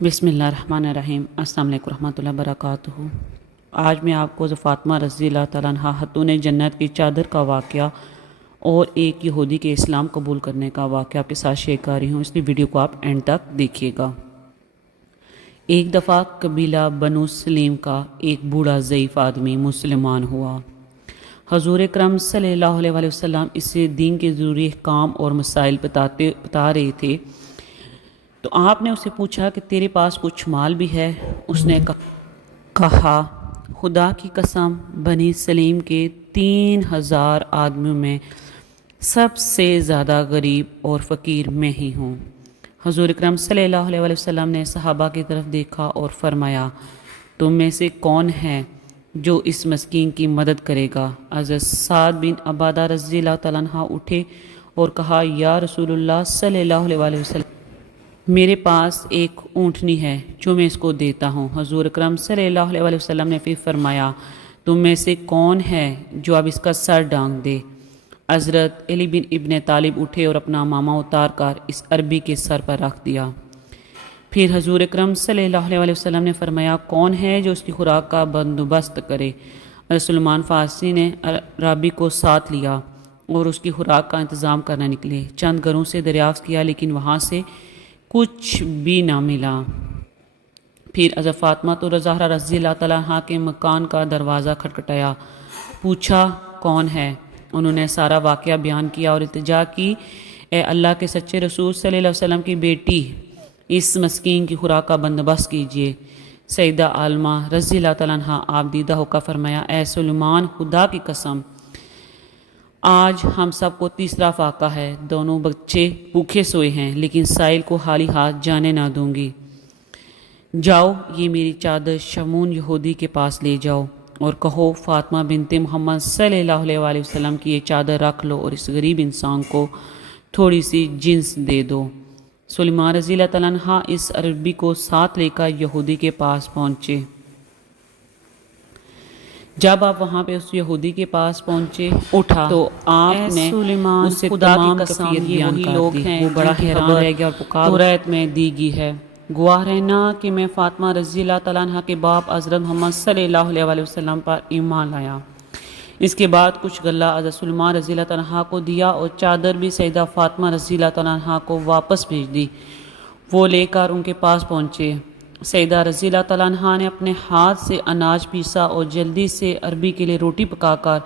بسم اللہ الرحمن الرحیم۔ السلام علیکم ورحمۃ اللہ وبرکاتہ۔ آج میں آپ کو فاطمہ رضی اللہ تعالیٰ عنہا خاتون جنت کی چادر کا واقعہ اور ایک یہودی کے اسلام قبول کرنے کا واقعہ آپ کے ساتھ شیئر کر رہی ہوں، اس لیے ویڈیو کو آپ اینڈ تک دیکھیے گا۔ ایک دفعہ قبیلہ بنو سلیم کا ایک بوڑھا ضعیف آدمی مسلمان ہوا۔ حضور اکرم صلی اللہ علیہ وسلم اسے دین کے ضروری احکام اور مسائل بتا رہے تھے، تو آپ نے اسے پوچھا کہ تیرے پاس کچھ مال بھی ہے؟ اس نے کہا خدا کی قسم، بنی سلیم کے 3000 آدمیوں میں سب سے زیادہ غریب اور فقیر میں ہی ہوں۔ حضور اکرم صلی اللہ علیہ وسلم نے صحابہ کی طرف دیکھا اور فرمایا، تم میں سے کون ہے جو اس مسکین کی مدد کرے گا؟ حضرت سعد بن عبادہ رضی اللہ تعالیٰ عنہ اٹھے اور کہا، یا رسول اللہ صلی اللہ علیہ وسلم، میرے پاس ایک اونٹنی ہے جو میں اس کو دیتا ہوں۔ حضور اکرم صلی اللہ علیہ وسلم نے پھر فرمایا، تم میں سے کون ہے جو اب اس کا سر ڈانگ دے؟ حضرت علی بن ابن طالب اٹھے اور اپنا امامہ اتار کر اس عربی کے سر پر رکھ دیا۔ پھر حضور اکرم صلی اللہ علیہ وسلم نے فرمایا، کون ہے جو اس کی خوراک کا بندوبست کرے؟ حضرت سلمان فارسی نے عربی کو ساتھ لیا اور اس کی خوراک کا انتظام کرنا نکلے۔ چند گھروں سے دریافت کیا لیکن وہاں سے کچھ بھی نہ ملا۔ پھر حضرت فاطمہ الزہرا رضی اللہ تعالیٰ عنہا کے مکان کا دروازہ کھٹکھٹایا، پوچھا کون ہے؟ انہوں نے سارا واقعہ بیان کیا اور التجا کی، اے اللہ کے سچے رسول صلی اللہ علیہ وسلم کی بیٹی، اس مسکین کی خوراک کا بندوبست کیجیے۔ سیدہ عالمہ رضی اللہ تعالیٰ عنہا آپ دیدہ ہو کر فرمایا، اے سلیمان، خدا کی قسم، آج ہم سب کو تیسرا فاقہ ہے، دونوں بچے بھوکے سوئے ہیں، لیکن سائل کو خالی ہاتھ جانے نہ دوں گی۔ جاؤ، یہ میری چادر شمون یہودی کے پاس لے جاؤ اور کہو، فاطمہ بنت محمد صلی اللہ علیہ وسلم کی یہ چادر رکھ لو اور اس غریب انسان کو تھوڑی سی جنس دے دو۔ سلیمان رضی اللہ تعالیٰ عنہ اس عربی کو ساتھ لے کر یہودی کے پاس پہنچے۔ جب آپ وہاں پہ اس یہودی کے پاس پہنچے اٹھا تو آپ نے اس سے تمام کفیت بیان کر دی۔ وہ بڑا حیران رہ گیا اور پکار توریت میں دی گئی ہے، گواہ رہنا کہ میں فاطمہ رضی اللہ تعالیٰ عنہ کے باپ حضرت محمد صلی اللہ علیہ وسلم پر ایمان لایا۔ اس کے بعد کچھ غلہ حضرت سلیمان رضی اللہ تعالیٰ عنہ کو دیا اور چادر بھی سیدہ فاطمہ رضی اللہ تعالیٰ عنہ کو واپس بھیج دی۔ وہ لے کر ان کے پاس پہنچے۔ سیدہ رضی اللہ تعالیٰ عنہ نے اپنے ہاتھ سے اناج پیسا اور جلدی سے عربی کے لیے روٹی پکا کر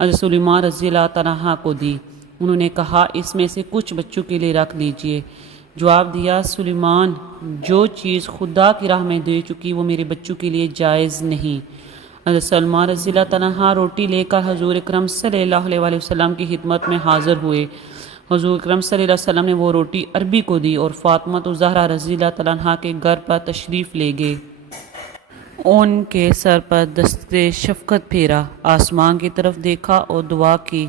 حضرت سلیمان رضی اللہ تعالیٰ عنہ کو دی۔ انہوں نے کہا، اس میں سے کچھ بچوں کے لیے رکھ لیجئے۔ جواب دیا، سلیمان، جو چیز خدا کی راہ میں دے چکی وہ میرے بچوں کے لیے جائز نہیں۔ حضرت سلیمان رضی اللہ تعالیٰ عنہ روٹی لے کر حضور اکرم صلی اللہ علیہ وسلم کی خدمت میں حاضر ہوئے۔ حضور اکرم صلی اللہ علیہ وسلم نے وہ روٹی عربی کو دی اور فاطمہ الزہرا رضی اللہ تعالیٰ عنہ کے گھر پر تشریف لے گئے۔ ان کے سر پر دست شفقت پھیرا، آسمان کی طرف دیکھا اور دعا کی،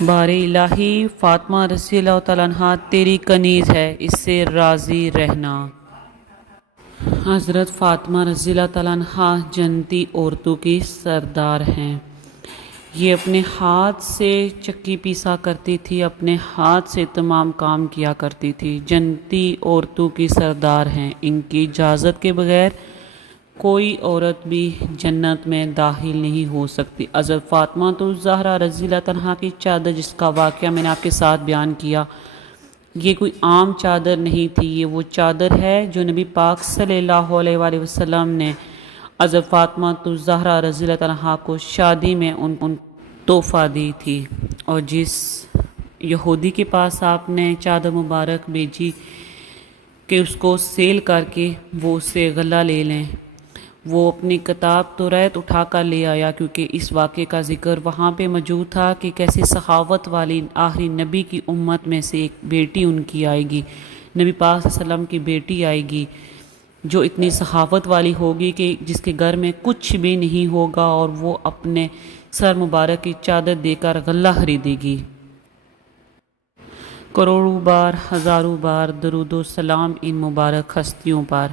بار الہی، فاطمہ رضی اللہ تعالیٰ عنہ تیری کنیز ہے، اس سے راضی رہنا۔ حضرت فاطمہ رضی اللہ تعالیٰ عنہ جنتی عورتوں کی سردار ہیں۔ یہ اپنے ہاتھ سے چکی پیسا کرتی تھی، اپنے ہاتھ سے تمام کام کیا کرتی تھی، جنتی عورتوں کی سردار ہیں۔ ان کی اجازت کے بغیر کوئی عورت بھی جنت میں داخل نہیں ہو سکتی۔ حضرت فاطمہ الزہرا رضی اللہ عنہا کی چادر، جس کا واقعہ میں نے آپ کے ساتھ بیان کیا، یہ کوئی عام چادر نہیں تھی، یہ وہ چادر ہے جو نبی پاک صلی اللہ علیہ وآلہ وسلم نے حضرت فاطمہ الزہرا رضی اللہ عنہا کو شادی میں ان تحفہ دی تھی، اور جس یہودی کے پاس آپ نے چادر مبارک بھیجی کہ اس کو سیل کر کے وہ اس سے غلہ لے لیں، وہ اپنی کتاب توریت اٹھا کر لے آیا، کیونکہ اس واقعے کا ذکر وہاں پہ موجود تھا کہ کیسے سخاوت والی آخری نبی کی امت میں سے ایک بیٹی ان کی آئے گی، نبی پاک صلی اللہ علیہ وسلم کی بیٹی آئے گی جو اتنی سخاوت والی ہوگی کہ جس کے گھر میں کچھ بھی نہیں ہوگا اور وہ اپنے سر مبارک کی چادر دے کر غلہ خریدے گی۔ کروڑوں بار، ہزاروں بار درود و سلام ان مبارک ہستیوں پر،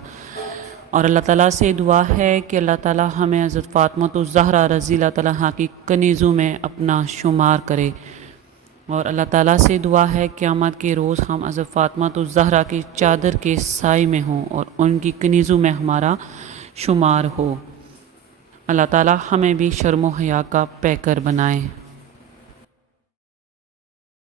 اور اللہ تعالیٰ سے دعا ہے کہ اللہ تعالیٰ ہمیں حضرت فاطمہ الزہرا رضی اللہ تعالیٰ عنہا کی کنیزوں میں اپنا شمار کرے۔ اور اللہ تعالیٰ سے دعا ہے قیامت کے روز ہم حضرت فاطمہ الزہرا کی چادر کے سائے میں ہوں اور ان کی کنیزوں میں ہمارا شمار ہو۔ اللہ تعالیٰ ہمیں بھی شرم و حیا کا پیکر بنائے۔